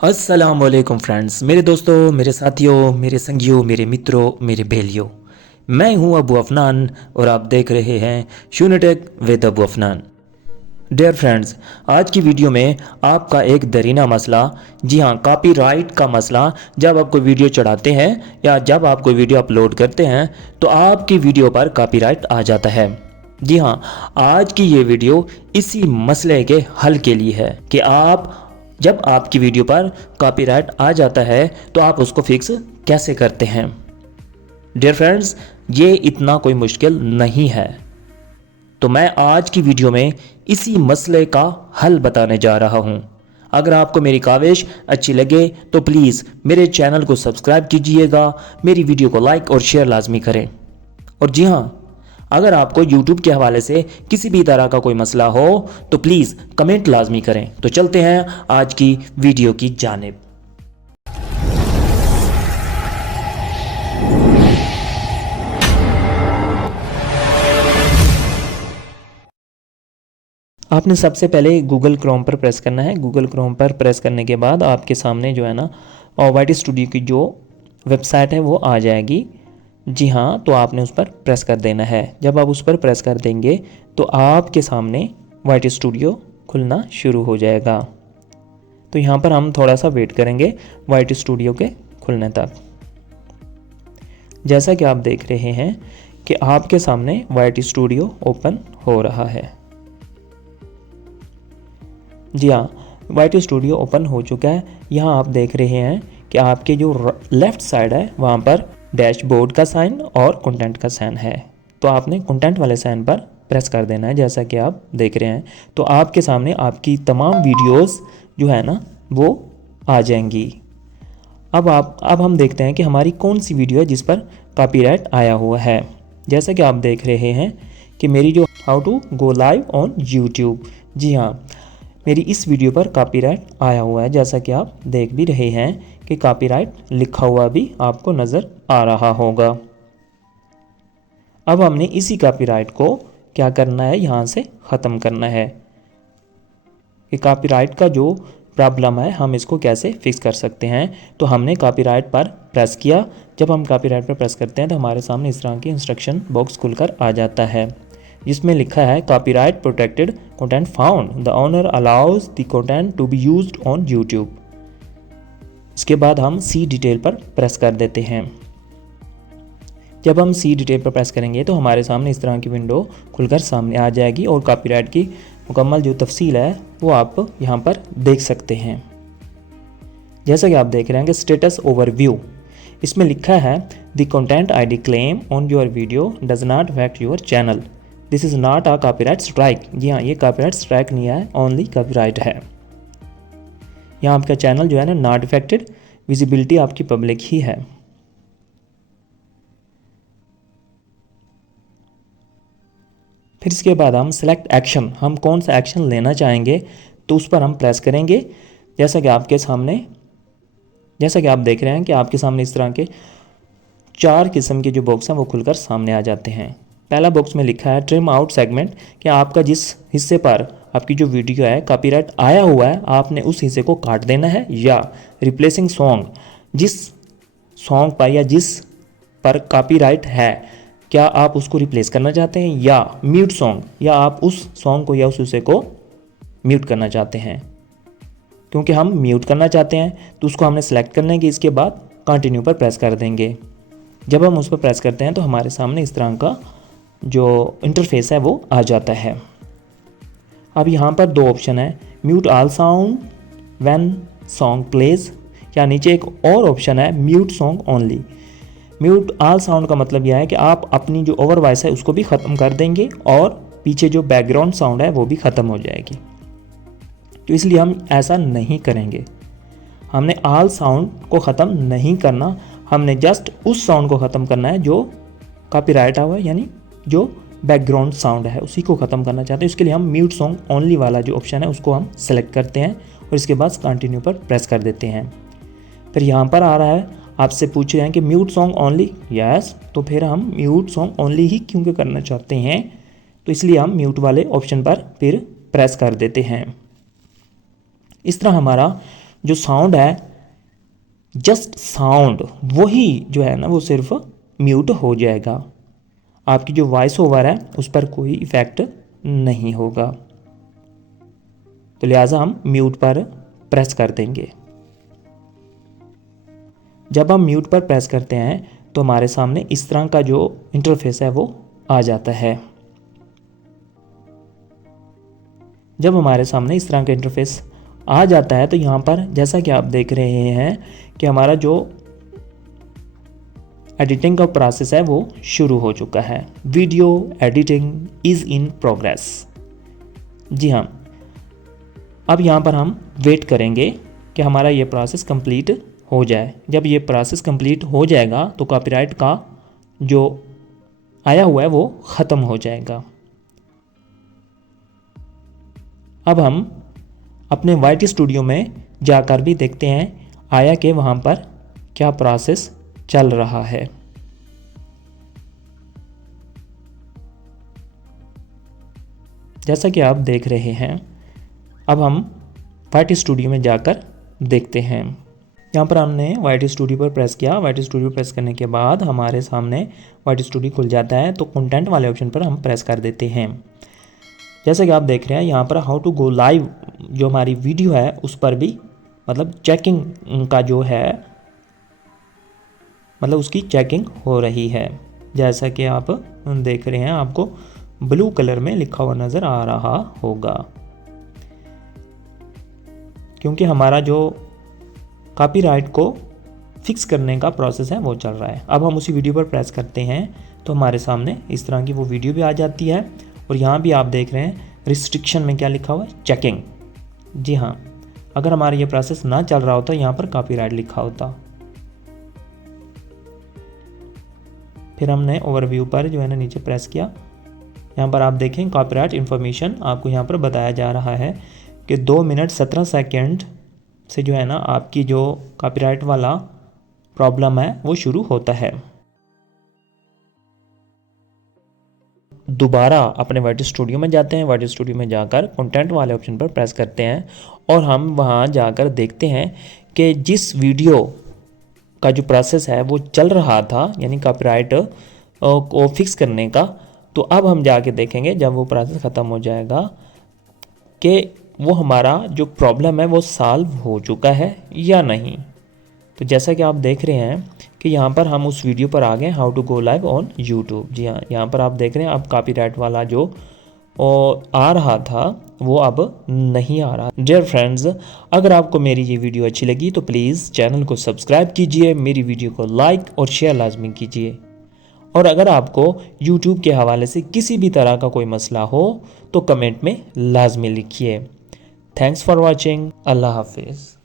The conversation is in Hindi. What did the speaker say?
अस्सलाम वालेकुम फ्रेंड्स, मेरे दोस्तों, मेरे साथियों, मेरे संगियों, मेरे मित्रों, मेरे बेलियों। मैं हूं अबू अफनान और आप देख रहे हैं Shunyatech with Abu Afnan. Dear friends, आज की वीडियो में आपका एक दरीना मसला, जी हाँ, कॉपीराइट का मसला। जब आप कोई वीडियो चढ़ाते हैं या जब आप कोई वीडियो अपलोड करते हैं तो आपकी वीडियो पर कॉपीराइट आ जाता है। जी हाँ, आज की ये वीडियो इसी मसले के हल के लिए है कि आप जब आपकी वीडियो पर कॉपीराइट आ जाता है तो आप उसको फिक्स कैसे करते हैं। डियर फ्रेंड्स, ये इतना कोई मुश्किल नहीं है। तो मैं आज की वीडियो में इसी मसले का हल बताने जा रहा हूं। अगर आपको मेरी काविश अच्छी लगे तो प्लीज़ मेरे चैनल को सब्सक्राइब कीजिएगा, मेरी वीडियो को लाइक और शेयर लाजमी करें। और जी हाँ, अगर आपको YouTube के हवाले से किसी भी तरह का कोई मसला हो तो प्लीज़ कमेंट लाजमी करें। तो चलते हैं आज की वीडियो की जानिब। आपने सबसे पहले गूगल क्रोम पर प्रेस करना है। गूगल क्रोम पर प्रेस करने के बाद आपके सामने जो है ना वाईटी स्टूडियो की जो वेबसाइट है वो आ जाएगी। जी हाँ, तो आपने उस पर प्रेस कर देना है। जब आप उस पर प्रेस कर देंगे तो आपके सामने वाईटी स्टूडियो खुलना शुरू हो जाएगा। तो यहाँ पर हम थोड़ा सा वेट करेंगे वाईटी स्टूडियो के खुलने तक। जैसा कि आप देख रहे हैं कि आपके सामने वाईटी स्टूडियो ओपन हो रहा है। जी हाँ, वाईटी स्टूडियो ओपन हो चुका है। यहाँ आप देख रहे हैं कि आपके जो लेफ़्ट साइड है वहाँ पर डैशबोर्ड का साइन और कंटेंट का साइन है। तो आपने कंटेंट वाले साइन पर प्रेस कर देना है, जैसा कि आप देख रहे हैं। तो आपके सामने आपकी तमाम वीडियोस जो है ना वो आ जाएंगी। अब हम देखते हैं कि हमारी कौन सी वीडियो है जिस पर कॉपीराइट आया हुआ है। जैसा कि आप देख रहे हैं कि मेरी जो how to go live on YouTube, जी हाँ, मेरी इस वीडियो पर कॉपीराइट आया हुआ है। जैसा कि आप देख भी रहे हैं कि कॉपीराइट लिखा हुआ भी आपको नज़र आ रहा होगा। अब हमने इसी कॉपीराइट को क्या करना है, यहाँ से ख़त्म करना है। कि कॉपीराइट का जो प्रॉब्लम है हम इसको कैसे फिक्स कर सकते हैं। तो हमने कॉपीराइट पर प्रेस किया। जब हम कॉपीराइट पर प्रेस करते हैं तो हमारे सामने इस तरह की इंस्ट्रक्शन बॉक्स खुलकर आ जाता है, जिसमें लिखा है copyright protected content found, the owner allows the content to be used on YouTube. इसके बाद हम सी डिटेल पर प्रेस कर देते हैं। जब हम सी डिटेल पर प्रेस करेंगे तो हमारे सामने इस तरह की विंडो खुलकर सामने आ जाएगी और कॉपीराइट की मुकम्मल जो तफसील है वो आप यहाँ पर देख सकते हैं। जैसा कि आप देख रहे हैं कि स्टेटस ओवरव्यू, इसमें लिखा है the content ID claim on your video does not affect your channel, this is not a copyright strike. जी हाँ, ये कॉपीराइट स्ट्राइक नहीं है, ओनली कॉपीराइट है। यहाँ आपका चैनल जो है ना नॉट अफेक्टेड, विजिबिलिटी आपकी पब्लिक ही है। फिर इसके बाद हम सेलेक्ट एक्शन, हम कौन सा एक्शन लेना चाहेंगे तो उस पर हम प्रेस करेंगे। जैसा कि आप देख रहे हैं कि आपके सामने इस तरह के 4 किस्म के जो बॉक्स हैं वो खुलकर सामने आ जाते हैं। पहला बॉक्स में लिखा है ट्रिम आउट सेगमेंट, कि आपका जिस हिस्से पर आपकी जो वीडियो है कॉपीराइट आया हुआ है आपने उस हिस्से को काट देना है। या रिप्लेसिंग सॉन्ग, जिस सॉन्ग पर या जिस पर कॉपीराइट है क्या आप उसको रिप्लेस करना चाहते हैं। या म्यूट सॉन्ग, या आप उस सॉन्ग को या उस हिस्से को म्यूट करना चाहते हैं। क्योंकि हम म्यूट करना चाहते हैं तो उसको हमने सेलेक्ट करने के इसके बाद कंटिन्यू पर प्रेस कर देंगे। जब हम उस पर प्रेस करते हैं तो हमारे सामने इस तरह का जो इंटरफेस है वो आ जाता है। अब यहाँ पर 2 ऑप्शन है, mute all sound when song plays, या नीचे एक और ऑप्शन है mute song only. Mute all sound का मतलब यह है कि आप अपनी जो ओवर वॉइस है उसको भी ख़त्म कर देंगे और पीछे जो बैकग्राउंड साउंड है वो भी ख़त्म हो जाएगी। तो इसलिए हम ऐसा नहीं करेंगे। हमने ऑल साउंड को ख़त्म नहीं करना, हमने जस्ट उस साउंड को ख़त्म करना है जो कॉपीराइट हुआ है, यानी जो बैकग्राउंड साउंड है उसी को ख़त्म करना चाहते हैं। उसके लिए हम म्यूट सॉन्ग ओनली वाला जो ऑप्शन है उसको हम सेलेक्ट करते हैं और इसके बाद कंटिन्यू पर प्रेस कर देते हैं। फिर यहाँ पर आ रहा है, आपसे पूछ रहे हैं कि म्यूट सॉन्ग ओनली, यस, तो फिर हम म्यूट सॉन्ग ओनली ही क्योंकि करना चाहते हैं तो इसलिए हम म्यूट वाले ऑप्शन पर फिर प्रेस कर देते हैं। इस तरह हमारा जो साउंड है, जस्ट साउंड, वही जो है ना वो सिर्फ म्यूट हो जाएगा। आपकी जो वॉइस ओवर है उस पर कोई इफ़ेक्ट नहीं होगा। तो लिहाजा हम म्यूट पर प्रेस कर देंगे। जब हम म्यूट पर प्रेस करते हैं तो हमारे सामने इस तरह का जो इंटरफेस है वो आ जाता है। जब हमारे सामने इस तरह का इंटरफेस आ जाता है तो यहाँ पर जैसा कि आप देख रहे हैं कि हमारा जो एडिटिंग का प्रोसेस है वो शुरू हो चुका है। Video editing is in progress. जी हाँ, अब यहाँ पर हम वेट करेंगे कि हमारा ये प्रोसेस कंप्लीट हो जाए। जब ये प्रोसेस कंप्लीट हो जाएगा तो कॉपीराइट का जो आया हुआ है वो ख़त्म हो जाएगा। अब हम अपने वाइट स्टूडियो में जाकर भी देखते हैं आया कि वहाँ पर क्या प्रोसेस चल रहा है। जैसा कि आप देख रहे हैं, अब हम वाइट स्टूडियो में जाकर देखते हैं। यहाँ पर हमने वाइट स्टूडियो पर प्रेस किया। वाइट स्टूडियो प्रेस करने के बाद हमारे सामने वाइट स्टूडियो खुल जाता है। तो कंटेंट वाले ऑप्शन पर हम प्रेस कर देते हैं। जैसा कि आप देख रहे हैं यहाँ पर हाउ टू गो लाइव जो हमारी वीडियो है उस पर भी मतलब चेकिंग का जो है मतलब उसकी चेकिंग हो रही है। जैसा कि आप देख रहे हैं, आपको ब्लू कलर में लिखा हुआ नज़र आ रहा होगा, क्योंकि हमारा जो कॉपीराइट को फिक्स करने का प्रोसेस है वो चल रहा है। अब हम उसी वीडियो पर प्रेस करते हैं तो हमारे सामने इस तरह की वो वीडियो भी आ जाती है। और यहाँ भी आप देख रहे हैं रिस्ट्रिक्शन में क्या लिखा हुआ है, चेकिंग। जी हाँ, अगर हमारा ये प्रोसेस ना चल रहा होता यहाँ पर कॉपीराइट लिखा होता। फिर हमने ओवरव्यू पर जो है ना नीचे प्रेस किया। यहाँ पर आप देखें कॉपीराइट इन्फॉर्मेशन आपको यहाँ पर बताया जा रहा है कि 2 मिनट 17 सेकेंड से जो है ना आपकी जो कॉपीराइट वाला प्रॉब्लम है वो शुरू होता है। दोबारा अपने वाइट स्टूडियो में जाते हैं। वाइट स्टूडियो में जाकर कंटेंट वाले ऑप्शन पर प्रेस करते हैं और हम वहाँ जाकर देखते हैं कि जिस वीडियो का जो प्रोसेस है वो चल रहा था, यानी कॉपीराइट को फिक्स करने का, तो अब हम जाके देखेंगे जब वो प्रोसेस ख़त्म हो जाएगा कि वो हमारा जो प्रॉब्लम है वो सॉल्व हो चुका है या नहीं। तो जैसा कि आप देख रहे हैं कि यहाँ पर हम उस वीडियो पर आ गए, how to go live on YouTube. जी हाँ, यहाँ पर आप देख रहे हैं अब कॉपीराइट वाला जो आ रहा था वो अब नहीं आ रहा। डियर फ्रेंड्स, अगर आपको मेरी ये वीडियो अच्छी लगी तो प्लीज़ चैनल को सब्सक्राइब कीजिए, मेरी वीडियो को लाइक और शेयर लाजमी कीजिए। और अगर आपको YouTube के हवाले से किसी भी तरह का कोई मसला हो तो कमेंट में लाजमी लिखिए। Thanks for watching. अल्लाह हाफिज़।